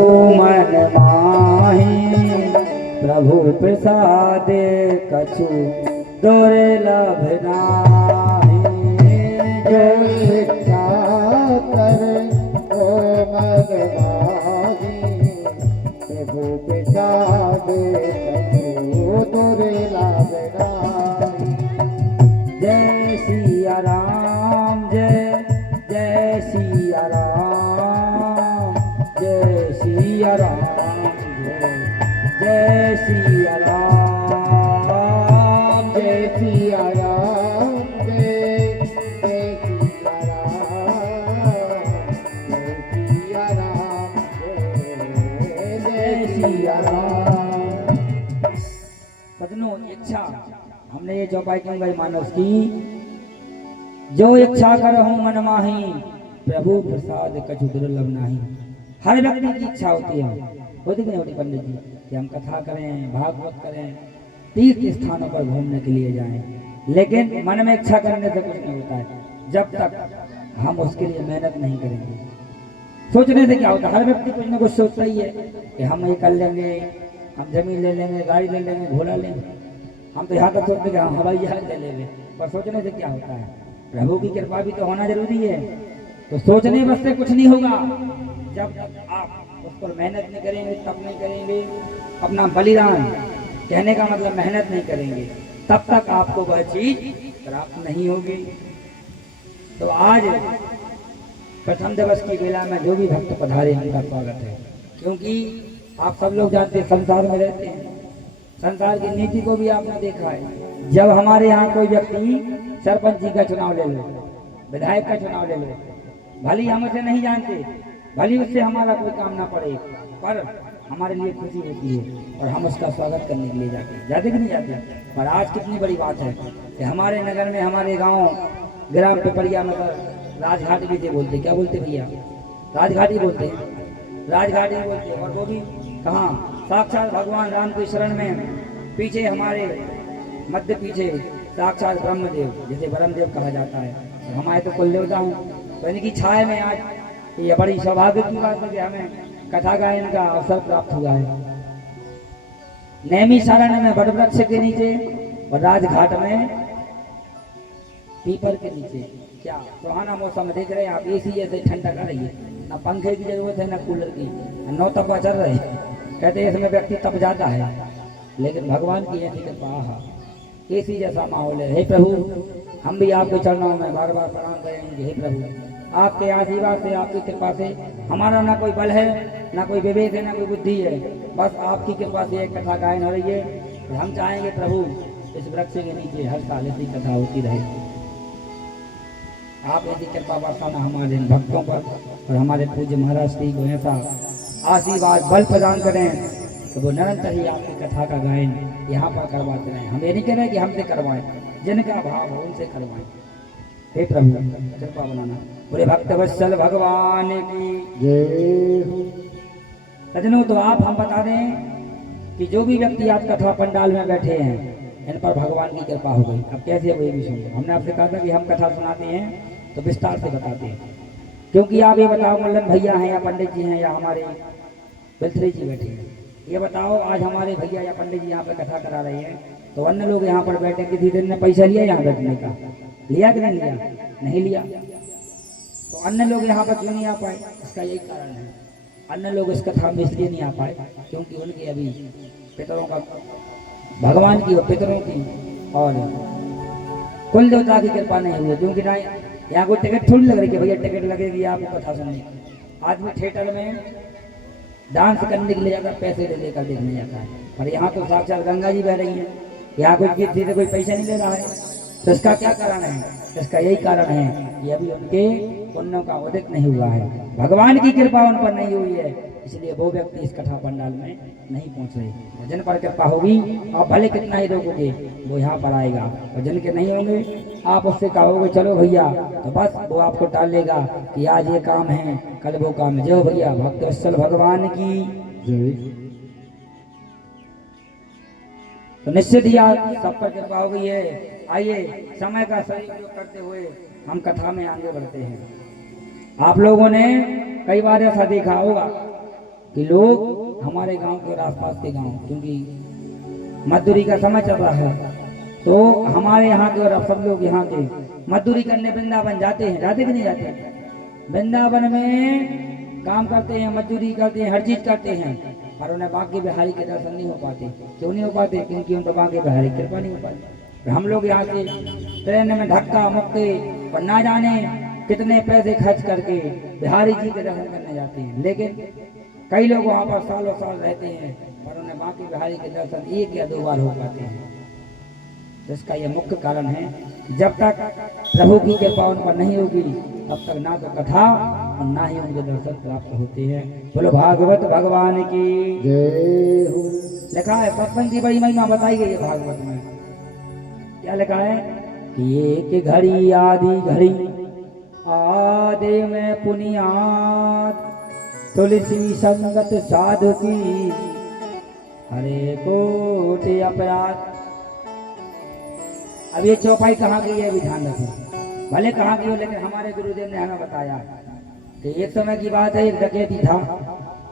मन माही प्रभु प्रसाद कछु दुर्लभ नाही। जो इच्छा कर ओ मन माही प्रभु प्रसाद कछु दुर्लभ नाही। जय सिया राम जय जय सिया राम जय सिया राम जय सिया राम जय सिया राम जय सिया राम जय सिया राम। सजनों, इच्छा हमने ये चौपाई क्यों गई मानस की, जो इच्छा करहूं मन माही प्रभु प्रसाद कछु दुर्लभ नाही। हर व्यक्ति की इच्छा होती है, होती कि नहीं होती पंडित जी, कि हम कथा करें, भागवत करें, तीर्थ स्थानों पर घूमने के लिए जाएं, लेकिन मन में इच्छा करने से कुछ नहीं होता है जब तक हम उसके लिए मेहनत नहीं करेंगे। सोचने से क्या होता है, हर व्यक्ति कुछ ना कुछ सोचता ही है कि हम ये कर लेंगे, हम जमीन ले लेंगे, गाड़ी ले लेंगे, घोड़ा लेंगे। हम तो यहाँ तक सोचते हैं कि हम हवाई जहाज ले लेंगे, पर सोचने से क्या होता है, प्रभु की कृपा भी तो होना जरूरी है। तो सोचने बस से कुछ नहीं होगा, जब तक आप उस पर मेहनत नहीं करेंगे, तब नहीं करेंगे, अपना बलिदान, कहने का मतलब मेहनत नहीं करेंगे, तब तक आपको वह चीज प्राप्त नहीं होगी। तो आज प्रथम दिवस की बेला में जो भी भक्त पधारे उनका स्वागत है, क्योंकि आप सब लोग जानते हैं संसार में रहते हैं, संसार की नीति को भी आपने देखा है। जब हमारे यहाँ कोई व्यक्ति सरपंच जी का चुनाव ले लो, विधायक का चुनाव ले लो, भली हम उसे नहीं जानते, भली उससे हमारा कोई काम ना पड़े, पर हमारे लिए खुशी होती है और हम उसका स्वागत करने के लिए जाते कि नहीं जाते। पर आज कितनी बड़ी बात है कि हमारे नगर में, हमारे गांव ग्राम पिपरिया में राजघाटी भी से बोलते, क्या बोलते भैया, राजघाटी बोलते हैं, राजघाटी बोलते हैं। और वो भी कहाँ, साक्षात भगवान राम के शरण में, पीछे हमारे मध्य पीछे साक्षात ब्रह्मदेव, जिसे ब्रह्मदेव कहा जाता है, हमारे तो कुल देवता हूँ। तो इनकी छाया में आज ये बड़ी सौभाग्य की बात है कि हमें कथा गायन का अवसर प्राप्त हुआ है। नैमी सारण में वटवृक्ष के नीचे और राजघाट में पीपल के नीचे, क्या सुहाना मौसम देख रहे हैं आप, एसी जैसे ठंडक आ रही है, ना पंखे की जरूरत है ना कूलर की, नौ तपा चल रहे हैं, कहते हैं इसमें व्यक्ति तप जाता है, लेकिन भगवान की ऐसी कृपा, एसी जैसा माहौल है। हे प्रभु, हम भी आपके चरणों में बार बार प्रणाम करेंगे। हे प्रभु, आपके आशीर्वाद से, आपकी कृपा से, हमारा ना कोई बल है, ना कोई विवेक है, ना कोई बुद्धि है, बस आपकी कृपा से एक कथा गायन हो रही है। हम चाहेंगे प्रभु इस वृक्ष के नीचे हर साल ऐसी कथा होती रहे। आप ऐसी कृपा बरसाना हमारे भक्तों पर और हमारे पूज्य महाराज श्री को ऐसा आशीर्वाद बल प्रदान करें तो वो निरंतर ही आपकी कथा का गायन यहाँ पर करवाते रहें। हम ये नहीं कह रहे कि हमसे करवाएं, जिनका भाव हो उनसे करवाएं। हे प्रभु, कृपा बनाना। बोले भक्त वत्सल भगवान की जय हो। सजनों, तो आप हम बता दें कि जो भी व्यक्ति आज कथा पंडाल में बैठे हैं, इन पर भगवान की कृपा हो गई। अब कैसे वो ये भी सुनिए। हमने आपसे कहा था कि हम कथा सुनाते हैं तो विस्तार से बताते हैं, क्योंकि आप ये बताओ मुल्लन भैया हैं या पंडित जी हैं या हमारे बिलथरी जी बैठे हैं, ये बताओ आज हमारे भैया या पंडित जी यहाँ पर कथा करा रहे हैं, तो अन्य लोग यहाँ पर बैठे, किसी दिन ने पैसा लिया यहाँ बैठने का, लिया कि नहीं लिया? नहीं लिया। तो अन्य लोग यहाँ पर क्यों नहीं आ पाए? इसका यही कारण है, अन्य लोग इस कथा में इसलिए नहीं आ पाए क्योंकि उनके अभी पितरों का, भगवान की और पितरों की और कुल देवता की कृपा नहीं हुई। क्योंकि ना यहाँ कोई टिकट थोड़ी लग रही है भैया टिकट लगेगी आपको कथा सुनने की। आदमी थिएटर में डांस करने के लिए जाता, पैसे ले लेकर देखने जाता है, पर यहाँ तो साक्षात गंगा जी बह रही है, यहाँ कोई किसी से कोई पैसा नहीं ले रहा है। तो इसका क्या कारण है? इसका यही कारण है कि अभी उनके पुण्यों का उदित नहीं हुआ है, भगवान की कृपा उन पर नहीं हुई है, इसलिए वो व्यक्ति इस कथा पंडाल में नहीं पहुंच रहे। जिन पर कृपा होगी आप भले कितना ही रोकोगे वो यहाँ पर आएगा, और जिनके नहीं होंगे आप उससे कहोगे चलो भैया, तो बस वो आपको टाल लेगा कि आज ये काम है कल वो काम है। जो भैया भक्त वत्सल भगवान की जय। तो निश्चित ही आज सब पर कृपा हो गई है। आइए समय का सही उपयोग करते हुए हम कथा में आगे बढ़ते हैं। आप लोगों ने कई बार ऐसा देखा होगा कि लोग हमारे गांव के और आसपास के गांव, क्योंकि मजदूरी का समय चल रहा है, तो हमारे यहाँ के और अब सब लोग यहाँ के मजदूरी करने वृंदावन जाते हैं, जाते कि नहीं जाते? वृंदावन में काम करते हैं, मजदूरी करते हैं, हर चीज करते हैं, पर उन्हें बांके बिहारी के दर्शन नहीं हो पाते। क्यों नहीं हो पाते? क्योंकि उन पर बांके बिहारी की कृपा नहीं हो पाती। हम लोग यहाँ से ट्रेन में धक्का मुक्के और ना जाने कितने पैसे खर्च करके बिहारी जी के दर्शन करने जाते हैं, लेकिन कई लोग वहाँ पर सालों साल रहते हैं पर उन्हें बांके बिहारी के दर्शन 1 या 2 बार हो पाते हैं। तो इसका यह मुख्य कारण है, जब तक प्रभु की कृपा उन पर नहीं होगी तब तक ना तो कथा और ना ही उनके दर्शन प्राप्त होते हैं। बोलो भागवत भगवान की जय हो। लिखा है सत्संग की बड़ी महिमा बताई गई है भागवत में। क्या लिखा है कि एक घड़ी आदि घड़ी आदे में पुनियात, तुलसी संगत साधु की हरे कोटि अपराध। अब ये चौपाई कहाँ की है भी ध्यान रखें, भले कहाँ की हो, लेकिन हमारे गुरुदेव ने हमें बताया कि एक समय की बात है, एक डकैती था,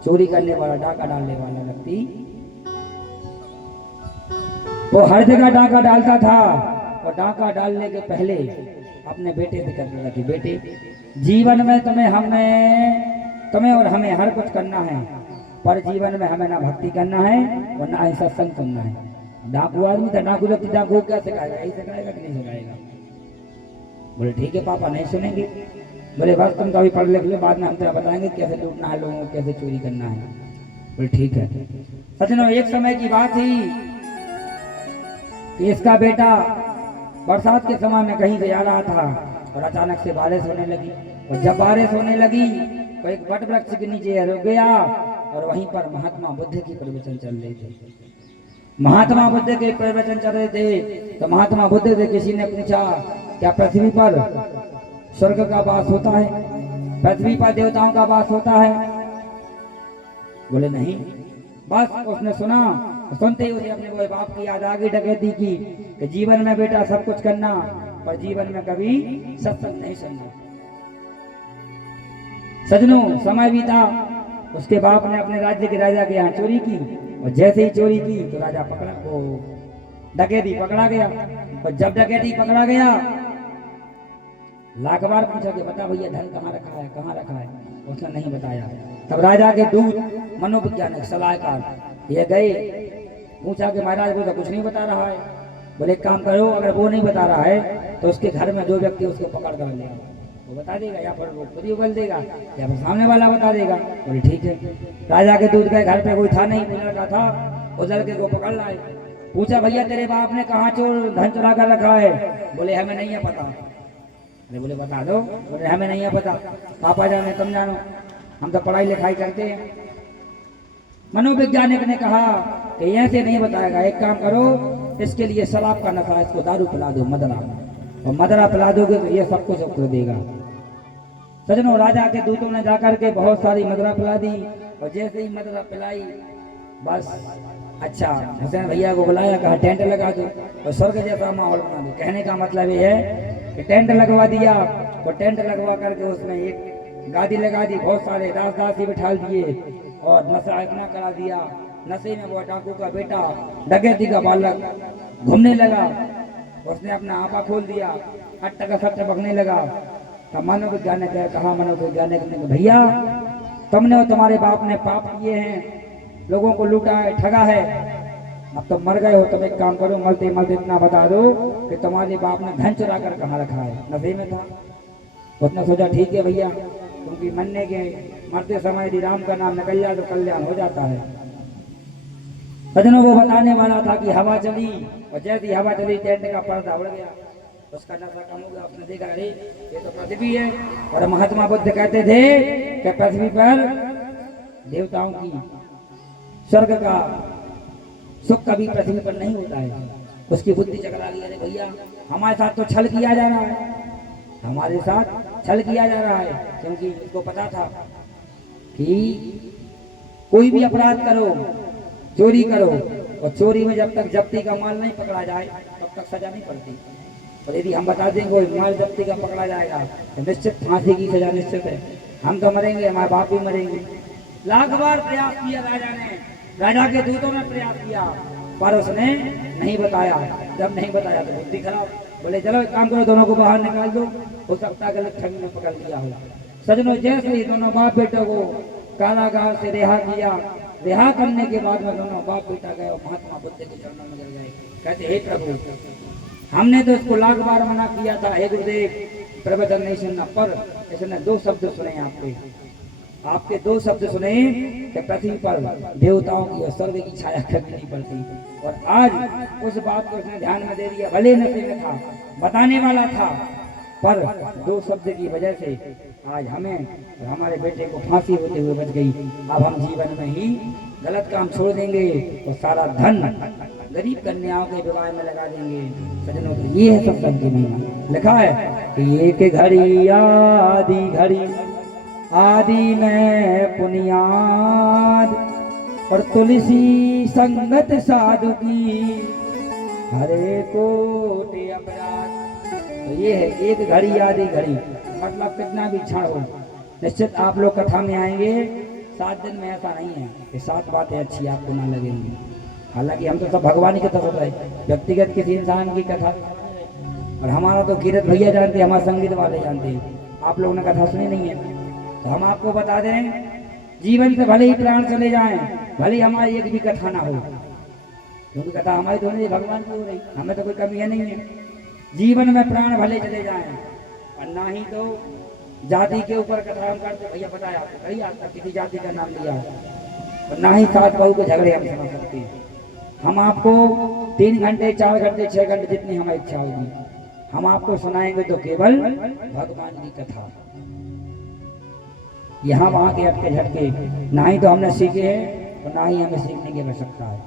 चोरी करने वाला, डाका डालने वाला व्यक्ति, वो हर जगह डाका डालता था और डाका डालने के पहले अपने बेटे से कहता था कि बेटे, जीवन में तुम्हें और हमें हर कुछ करना है, पर जीवन में हमें ना भक्ति करना है और ना ही सत्संग करना है। डाकू आदमी था, डाकू व्यक्ति डाकू क्या सिखाएगा? यही सिखाएगा कि नहीं सिखाएगा? बोले ठीक है पापा, नहीं सुनेंगे। बोले बस तुम कभी पढ़ लिख लो, बाद में हम तेरा बताएंगे कैसे लूटना है लोगों को, कैसे चोरी करना है। बोले ठीक है। सचनो एक समय की बात थी कि इसका बेटा बरसात के समय में कहीं से आ रहा था और अचानक से बारिश होने लगी, और जब बारिश होने लगी तो एक वट वृक्ष के नीचे रुक गया और वहीं पर महात्मा बुद्ध की प्रवचन चल रहे थे। महात्मा बुद्ध के प्रवचन चल रहे थे तो महात्मा बुद्ध से किसी ने पूछा, क्या पृथ्वी पर स्वर्ग का वास होता है? पृथ्वी पर देवताओं का वास होता है? बोले नहीं। बस उसने सुना, सुनते ही उसे अपने बाप की याद आ गई डकैती की, कि जीवन में बेटा सब कुछ करना पर जीवन में कभी सत्संग नहीं सुनना। सजनों समय बीता, उसके बाप ने अपने राज्य के राजा के यहाँ चोरी की, और जैसे ही चोरी की तो राजा पकड़ा, वो डकैती पकड़ा गया। और जब डकैती पकड़ा गया, लाख बार पूछा कि बता भैया धन कहाँ रखा है, कहाँ रखा है? उसने नहीं बताया। तब राजा के दूत मनोवैज्ञानिक सलाहकार ये गए, पूछा कि महाराज वो तो कुछ नहीं बता रहा है। बोले एक काम करो, अगर वो नहीं बता रहा है तो उसके घर में जो व्यक्ति उसको पकड़ कर ले, वो बता देगा, या फिर वो खुद ही उगल देगा, या फिर सामने वाला बता देगा। बोले ठीक है। राजा के दूध के घर पे कोई था नहीं, लड़का था, उस लड़के को पकड़ लाए। पूछा भैया तेरे बाप ने कहाँ चोर धन चुरा कर रखा है? बोले हमें नहीं है पता। बोले बता दो। बोले हमें नहीं है पता, पापा जाने तुम जानो, हम तो पढ़ाई लिखाई करते हैं। मनोवैज्ञानिक ने कहा कि ऐसे नहीं बताएगा, एक काम करो, इसके लिए शराब का नशा, इसको दारू पिला दो, मदरा, और मदरा पिला दोगे तो ये सब कुछ कर देगा। सजनों राजा के दूतों ने जाकर के बहुत सारी मदरा पिला दी, और जैसे ही मदरा पिलाई बस अच्छा हुसैन भैया को बुलाया, कहा टेंट लगा दो और स्वर्ग जैसा माहौल बना दो। कहने का मतलब ये है कि टेंट लगवा दिया, और टेंट लगवा करके उसमें एक गादी लगा दी, बहुत सारे दास दासी बिठा दिए और नशा इतना करा दिया। नशे में वो डाकू का बेटा, डकैती का बालक घूमने लगा, उसने अपना आपा खोल दिया, अट्ट का सट्ट बकने लगा। तब मनोवैज्ञानिक ने कहा, मनोवैज्ञानिक ने भैया तुमने और तुम्हारे बाप ने पाप किए हैं, लोगों को लूटा है, ठगा है, अब तुम मर गए हो। तुम एक काम करो, मरते मरते इतना बता दो कि तुम्हारे बाप ने धन चुरा कर कहाँ रखा है? नशे में था। उसने सोचा ठीक है भैया, क्योंकि मरने के मरते समय यदि राम का नाम निकल जाए तो कल्याण हो जाता है। सजनों वो बताने वाला था कि हवा चली, और जैसी हवा चली टेंट का पर्दा उड़ गया, उसका नशा कम हो गया। उसने देखा अरे ये तो पृथ्वी है, और महात्मा बुद्ध कहते थे कि पृथ्वी पर देवताओं की स्वर्ग का सुख कभी पृथ्वी पर नहीं होता है। उसकी बुद्धि चकरा गई, अरे भैया हमारे साथ तो छल किया जा रहा है, हमारे साथ छल किया जा रहा है। क्योंकि उसको पता था कि कोई भी अपराध करो, चोरी करो, और चोरी में जब तक जब्ती का माल नहीं पकड़ा जाए तब तक सजा नहीं पड़ती। और यदि हम बता दें कोई माल जब्ती का पकड़ा जाएगा तो निश्चित फांसी की सजा निश्चित है। हम तो मरेंगे, हमारे बाप भी मरेंगे, लाख बार प्रयास किया राजा ने, राजा के दूतों ने प्रयास किया, पर उसने नहीं बताया। जब नहीं बताया तो बुद्धि खराब, बोले चलो एक काम करो, दोनों को बाहर निकाल दो, हो सकता है गलत ठगी में पकड़ लिया हो। सजनों, जैसे ही दोनों बाप बेटों को कारागार से रिहा किया, रिहा करने के बाद में दोनों बाप बेटा गए और महात्मा बुद्ध के चरणों में गिर गए। कहते हे प्रभु, हमने तो इसको लाख बार मना किया था, हे गुरुदेव प्रवचन नहीं सुनना, पर इसने 2 शब्द सुने आपके 2 शब्द सुने कि पृथ्वी पर देवताओं की और स्वर्ग की छाया कभी नहीं पड़ती। और आज उस बात को उसने ध्यान में दे दिया, भले नशे में था, बताने वाला था, पर 2 शब्द की वजह से आज हमें और हमारे बेटे को फांसी होते हुए बच गई। अब हम जीवन में ही गलत काम छोड़ देंगे तो सारा धन गरीब कन्याओं के विवाह में लगा देंगे। सज्जनों, ये है सत्संग की महिमा। लिखा है कि एक घड़ी आदि घड़ी आदि में पुनियाद, और तुलसी संगत साधु की हरे कोटि अपराध। तो ये है एक घड़ी आदि घड़ी, मतलब कितना भी क्षण हो। निश्चित आप लोग कथा में आएंगे, 7 दिन में ऐसा नहीं है कि 7 बातें अच्छी आपको ना लगेंगी। हालांकि हम तो सब भगवान की कथा सुन रहे हैं, व्यक्तिगत किसी इंसान की कथा, और हमारा तो कीरत भैया जानते, हमारे संगीत वाले जानते हैं, आप लोगों ने कथा सुनी नहीं है। तो हम आपको बता दें, जीवन से भले ही प्राण चले जाएं, भले ही हमारी एक भी कथा ना हो, क्योंकि कथा हमारी तो नहीं, भगवान की हो रही, हमें तो कोई कमी है नहीं है। जीवन में प्राण भले चले जाएं, और ना ही तो जाति के ऊपर कथा हम करते, भैया बताया भैया किसी जाति का नाम लिया, और ना ही 7 बहू के झगड़े हम सुना सकते हैं। हम आपको 3 घंटे 4 घंटे 6 घंटे जितनी हमारी इच्छा होगी, हम आपको सुनाएंगे तो केवल भगवान की कथा। यहाँ वहाँ के अटके झटके ना ही तो हमने सीखे हैं और ना ही हमें सीखने की आवश्यकता है।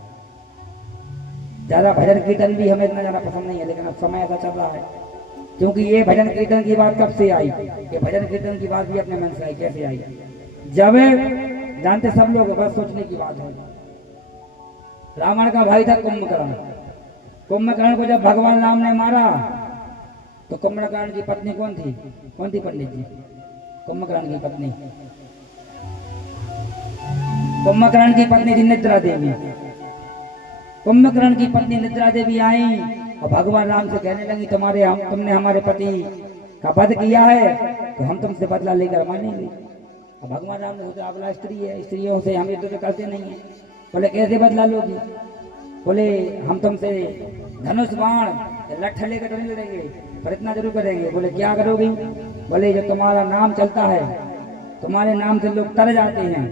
ज़्यादा भजन कीर्तन भी हमें इतना ज़्यादा पसंद नहीं है, लेकिन अब समय ऐसा चल रहा है, क्योंकि ये भजन कीर्तन की बात कब से आई, ये भजन कीर्तन की बात भी अपने मन से आई। कैसे आई? जब जानते सब लोग, बस सोचने की बात है। रावण का भाई था कुंभकर्ण, कुंभकर्ण को जब भगवान राम ने मारा तो कुंभकर्ण की पत्नी कौन थी पंडित जी? कुंभकर्ण की पत्नी, कुंभकर्ण की पत्नी थी निद्रा देवी। कुंभकर्ण की पत्नी निद्रा देवी आई और भगवान राम से कहने लगी, तुमने हमारे पति का वध किया है तो हम तुमसे बदला लेकर मानेंगे। और भगवान राम ने सोचा, अगला स्त्री है, स्त्रियों से हम युद्ध तो करते नहीं है। बोले कैसे बदला लोगी? बोले हम तुमसे धनुष बाण लठ लेकर तो नहीं लड़ेंगे, पर इतना जरूर करेंगे। बोले क्या करोगी? बोले जो तुम्हारा नाम चलता है, तुम्हारे नाम से लोग तर जाते हैं,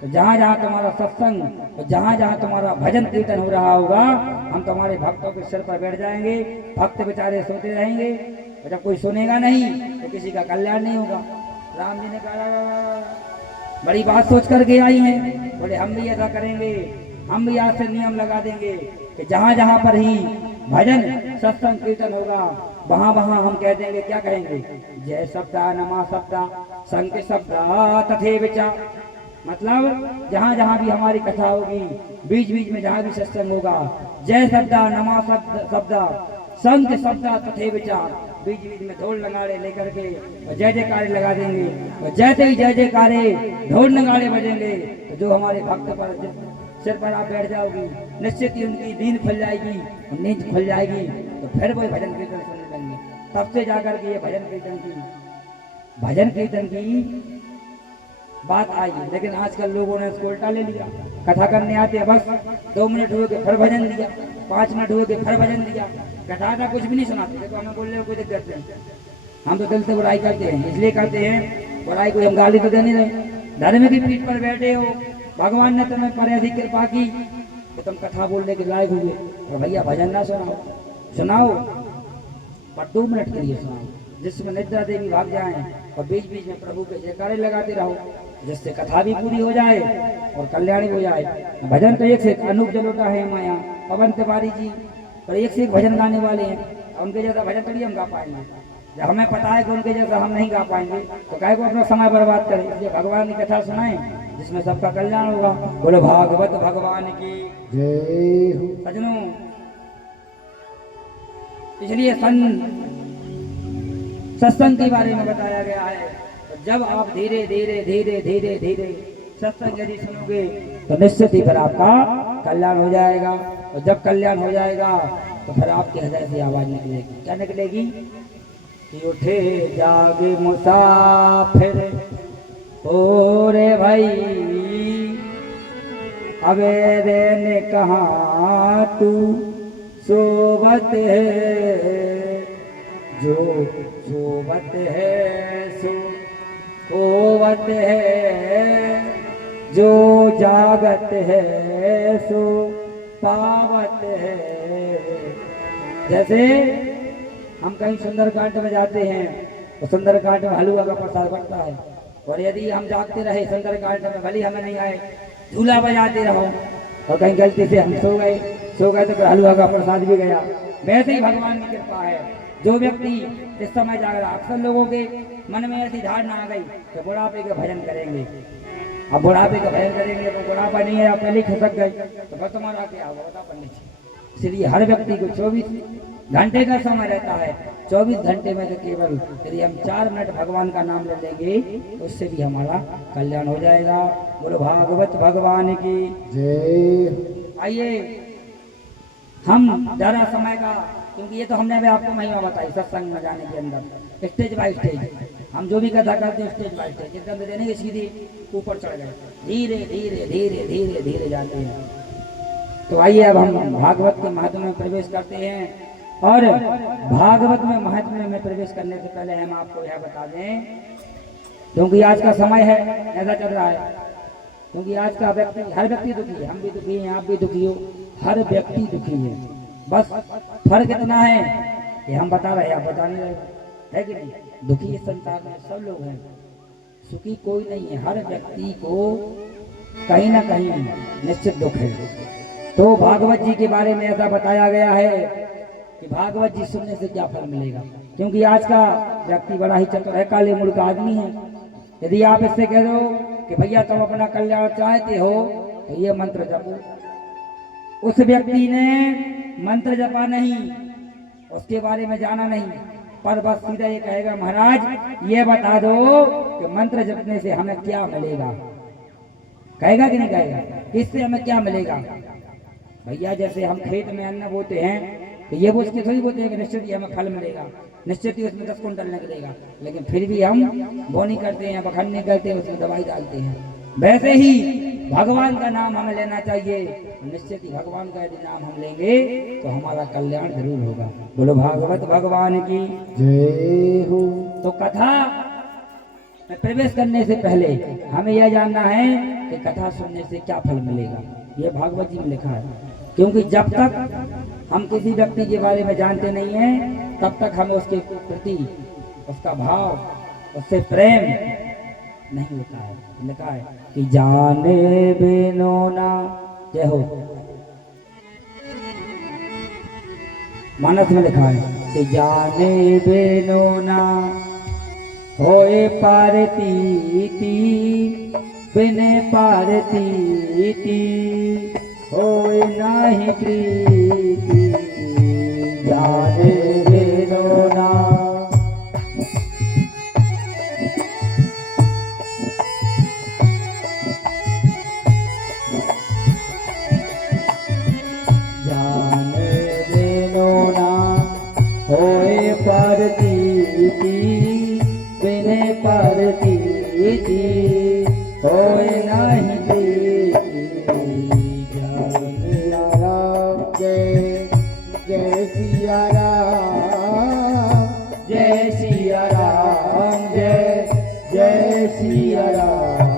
तो जहाँ जहाँ तुम्हारा सत्संग और जहाँ जहाँ तुम्हारा भजन कीर्तन हो रहा होगा, हम तुम्हारे भक्तों के सिर पर बैठ जाएंगे, भक्त बेचारे सोते रहेंगे, और जब कोई सुनेगा नहीं तो किसी का कल्याण नहीं होगा। राम जी ने कहा, बड़ी बात सोच करके आई हैं। बोले हम भी ऐसा करेंगे, हम भी आज से नियम लगा देंगे कि जहाँ जहाँ पर ही भजन सत्संग कीर्तन होगा, वहाँ वहाँ हम कह देंगे, क्या कहेंगे? जय शब्दा नमा शब्दा संग शब्दा तथे विचार। मतलब जहाँ जहाँ भी हमारी कथा होगी, बीच बीच में जहाँ भी सत्संग होगा, जय शब्दा नमा शब्दा संग शब्दा तथे विचार, बीच बीच में ढोल नगाड़े लेकर के और जय जयकारे लगा देंगे। और जैसे ही जय जयकारे ढोल नगाड़े बजेंगे तो जो हमारे भक्त पर सिर पर आप बैठ जाओगी, निश्चित ही उनकी नींद खुल जाएगी, और नींद खुल जाएगी तो फिर वो भजन कीर्तन सुनने लगेंगे। तब से जाकर के ये भजन कीर्तन की बात आई। लेकिन आजकल लोगों ने इसको उल्टा ले लिया, कथा करने आते हैं, बस 2 मिनट हुए के फिर भजन दिया, 5 मिनट हुए के फिर भजन दिया, कथा का कुछ भी नहीं सुनाते। देखो हमें बोलने में कोई दिक्कत नहीं, हम तो दिल से बुराई करते हैं, इसलिए करते हैं, बुराई को हम गाली तो दे नहीं रहे। धर्म की पीठ पर बैठे हो, भगवान ने तुम्हें पर ऐसी कृपा की तो तुम कथा बोलने के लायक हुए, और भैया भजन ना सुनाओ, पर 2 मिनट के लिए सुनाओ, जिसमें निद्रा देवी भाग जाए और बीच बीच में प्रभु के जयकारे लगाते रहो, जिससे कथा भी पूरी हो जाए और कल्याण हो जाए। भजन तो एक से एक, अनूप जलोटा है माया, पवन तिवारी जी, और एक से एक भजन गाने वाले हैं। उनके जैसा भजन करिए हम गा पाएंगे, जब हमें पता है कि उनके जैसा हम नहीं गा पाएंगे तो काहे को अपना समय बर्बाद करें। इसलिए भगवान की कथा सुनाएं जिसमें सबका कल्याण होगा। बोलो भागवत भगवान की जय हो। सजनों, इसलिए सत्संग के बारे में बताया गया है। तो जब आप धीरे धीरे धीरे धीरे धीरे सत्संग यदि सुनोगे तो निश्चित ही फिर आपका कल्याण हो जाएगा। और जब कल्याण हो जाएगा तो फिर आपके हृदय से आवाज निकलेगी। क्या निकलेगी? कि उठे जागे मुसाफिर ओ रे भाई, अबेरे ने कहा तू सोबत है, जो सोबत है सो खोवत है, जो जागत है सो पावत है। जैसे हम कहीं सुंदरकांड में जाते हैं तो सुंदरकांड में हलवा का प्रसाद बनता है, और यदि हम जागते रहे सुंदरकांड में, भले हमें नहीं आए, झूला बजाते रहो और कहीं गलती से हम सो गए तो फिर हलवा का प्रसाद भी गया। वैसे ही भगवान की कृपा है। जो व्यक्ति इस समय जाग रहा, अक्सर लोगों के मन में ऐसी धारणा आ गई कि बुढ़ापे के भजन करेंगे। अब बुढ़ापे का भजन करेंगे तो बुढ़ापा नहीं है, आप पहले खिसक गए तो फिर तुम्हारा क्या होगा बता पड़ने से। इसलिए हर व्यक्ति को 24 घंटे का समय रहता है। 24 घंटे में तो केवल यदि हम 4 मिनट भगवान का नाम ले लेंगे तो उससे भी हमारा कल्याण हो जाएगा। बोलो भागवत भगवान की जय। आइए हम ज़्यादा समय का, क्योंकि ये तो हमने अभी आपको महिमा बताई सत्संग में जाने के अंदर, स्टेज बाय स्टेज हम जो भी कथा करते हैं स्टेज बाय स्टेज, एकदम देने के सीधे ऊपर चढ़ गए, धीरे धीरे धीरे धीरे धीरे जाते हैं। तो आइए अब हम भागवत के महत्व में प्रवेश करते हैं। और भागवत में महत्व में प्रवेश करने से पहले हम आपको यह बता दें, क्योंकि आज का समय है ऐसा चल रहा है, क्योंकि आज का व्यक्ति, हर व्यक्ति दुखी है, हम भी दुखी हैं, आप भी दुखी हो, हर व्यक्ति दुखी है। बस फर्क इतना है कि हम बता रहे हैं, आप बता नहीं रहे, है कि नहीं? दुखी इस संसार में सब लोग हैं, सुखी कोई नहीं है। हर व्यक्ति को कहीं ना कहीं निश्चित दुख है। तो भागवत जी के बारे में ऐसा बताया गया है कि भागवत जी सुनने से क्या फल मिलेगा, क्योंकि आज का व्यक्ति बड़ा ही चतुर है, काले मूल का आदमी है। यदि आप इससे कह दो कि भैया तुम अपना कल्याण चाहते हो तो ये मंत्र जपो, उस व्यक्ति ने मंत्र जपा नहीं, उसके बारे में जाना नहीं, पर बस सीधा ये कहेगा महाराज ये बता दो कि मंत्र जपने से हमें क्या मिलेगा। कहेगा कि नहीं कहेगा? इससे हमें क्या मिलेगा? भैया जैसे हम खेत में अन्न बोते हैं तो ये वो उसके थोड़ी बोते हैं कि निश्चित ही हमें फल मिलेगा, निश्चित ही उसमें 10 कुंटल निकलेगा, लेकिन फिर भी हम बोनी करते हैं, बखन्नी करते हैं, उसमें दवाई डालते हैं। वैसे ही भगवान का नाम हमें लेना चाहिए, निश्चित ही भगवान का यदि नाम हम लेंगे तो हमारा कल्याण जरूर होगा। बोलो भागवत भगवान की जय हो। तो कथा में प्रवेश करने से पहले हमें यह जानना है कि कथा सुनने से क्या फल मिलेगा। यह भागवत जी में लिखा है, क्योंकि जब तक हम किसी व्यक्ति के बारे में जानते नहीं हैं तब तक हम उसके प्रति उसका भाव, उससे प्रेम नहीं होता है। लिखा है कि जाने बिनो ना, जय हो, मानस में लिखा है कि जाने बिनो ना होए पारती, बिने पारती होए नाही प्रीति, जाने बिनो ना। होए पारती बिने पारती होए नहीं प्रीति, सिया राम जय जय सिया राम, जय सिया राम जय जय सिया राम।